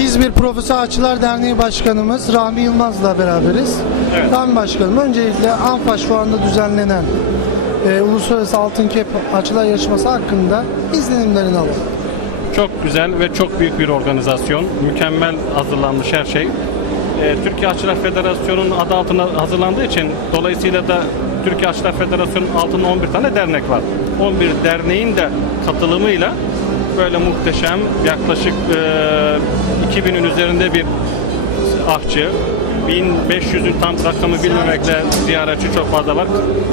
İzmir Profesör Açılar Derneği Başkanımız Rahmi Yılmaz'la beraberiz. Evet. Rahmi Başkanım öncelikle Anfaş Fuarı'nda düzenlenen e, Uluslararası Altın Kep Açılar Yarışması hakkında izlenimlerini alalım. Çok güzel ve çok büyük bir organizasyon. Mükemmel hazırlanmış her şey. Ee, Türkiye Aşçılar Federasyonu'nun adı altına hazırlandığı için dolayısıyla da Türkiye Aşçılar Federasyonu'nun altında 11 tane dernek var. 11 derneğin de katılımıyla böyle muhteşem yaklaşık e, 2000'in üzerinde bir ahçı 1500'ün tam rakamı bilmemekle ziyaretçi çok fazla var.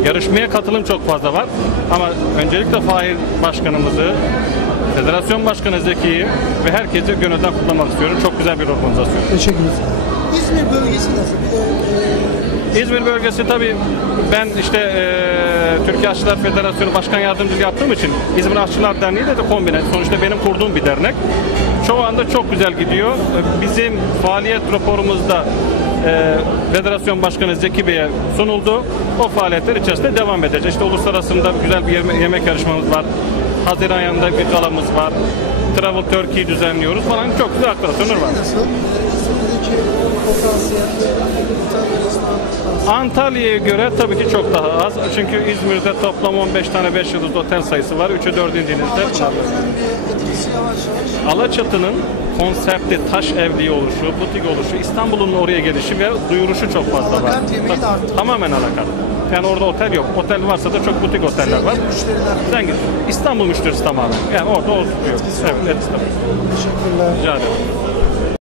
Yarışmaya katılım çok fazla var. Ama öncelikle Fahir Başkanımızı, Federasyon Başkanı Zeki'yi ve herkesi gönülden kutlamak istiyorum. Çok güzel bir organizasyon. Teşekkür ederiz. İzmir bölgesi nasıl? Bir de, e, İzmir bölgesi tabii ben işte eee, Türkiye Aşçılar Federasyonu Başkan Yardımcılığı yaptığım için İzmir Aşçılar Derneği de, de kombine. Sonuçta benim kurduğum bir dernek. Şu anda çok güzel gidiyor. Bizim faaliyet raporumuzda eee, Federasyon Başkanı Zeki Bey'e sunuldu. O faaliyetler içerisinde devam edeceğiz. İşte uluslararasında güzel bir yeme- yemek yarışmamız var. Haziran ayında bir galamız var. Travel Turkey düzenliyoruz falan. Çok güzel aktivasyonlar var. Antalya'ya göre tabii ki çok daha az. Çünkü İzmir'de toplam 15 tane 5 yıldızlı otel sayısı var. 3'ü 4. denizde. Alaçatı'nın konseptli taş evliği oluşu, butik oluşu, İstanbul'un oraya gelişi ve duyuruşu çok fazla var. Alakart yemeği de arttı. Tamamen alakart. Yani orada otel yok. Otel varsa da çok butik oteller var. Müşteriler. Zengin. İstanbul müşterisi tamamen. Yani orada o tutuyor. Evet, evet. Teşekkürler. Rica ederim.